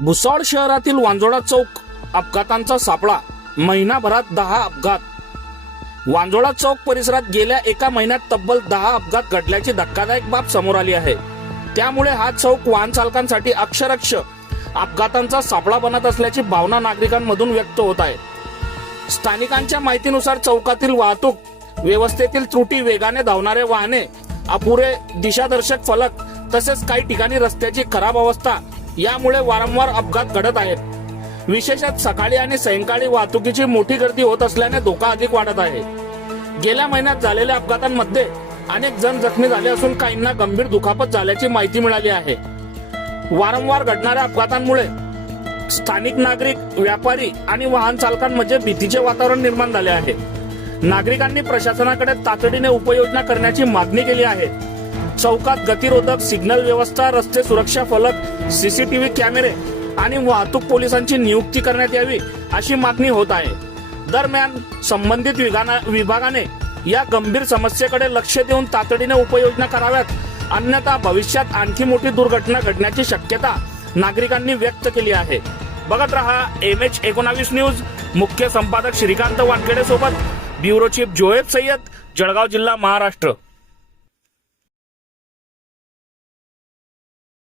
भुसावळ शहरातील वांजोडा चौक अपघातांचा सापळा, महिनाभरात 10 अपघात. वांजोडा चौक परिसरात गेल्या एका महिन्यात तब्बल 10 अपघात घडल्याची धक्कादायक बाब समोर आली आहे. त्यामुळे हा चौक वाहन चालकांसाठी अक्षरशः अपघातांचा सापळा बनत असल्याची भावना नागरिकांमधून व्यक्त होत आहे. स्थानिकांच्या माहितीनुसार चौकातील वाहतूक व्यवस्थेतील त्रुटी, वेगाने धावणारे वाहने, अपुरे दिशादर्शक फलक तसेच काही ठिकाणी रस्त्याची खराब अवस्था यामुळे वारंवार अपघात घडत आहेत. विशेषतः सकाळी आणि सायंकाळी वाहतुकीची मोठी गर्दी होत असल्याने धोका अधिक वाढत आहे. गेल्या महिन्यात झालेल्या अपघातांमध्ये अनेक जण जखमी झाले असून काहींना गंभीर दुखापत झाल्याची माहिती मिळाली आहे. वारंवार घडणाऱ्या अपघातांमुळे स्थानिक नागरिक, व्यापारी आणि वाहन चालकांमध्ये भीतीचे वातावरण निर्माण झाले आहे. नागरिकांनी प्रशासनाकडे तातडीने उपाययोजना करण्याची मागणी केली आहे. चौकात गतिरोधक, सिग्नल व्यवस्था, रस्ते सुरक्षा फलक, सीसीटीव्ही कॅमेरे आणि वाहतूक पोलिसांची नियुक्ती करण्यात यावी अशी मागणी होत आहे. दरम्यान संबंधित विभागाने या गंभीर समस्येकडे लक्ष देऊन तातडीने उपाययोजना कराव्यात, अन्यथा भविष्यात आणखी मोठी दुर्घटना घडण्याची शक्यता नागरिकांनी व्यक्त केली आहे. बघत रहा MH19 न्यूज. मुख्य संपादक श्रीकांत वानखेडे सोबत ब्युरो चीफ जोएब सय्यद, जळगाव जिल्हा, महाराष्ट्र.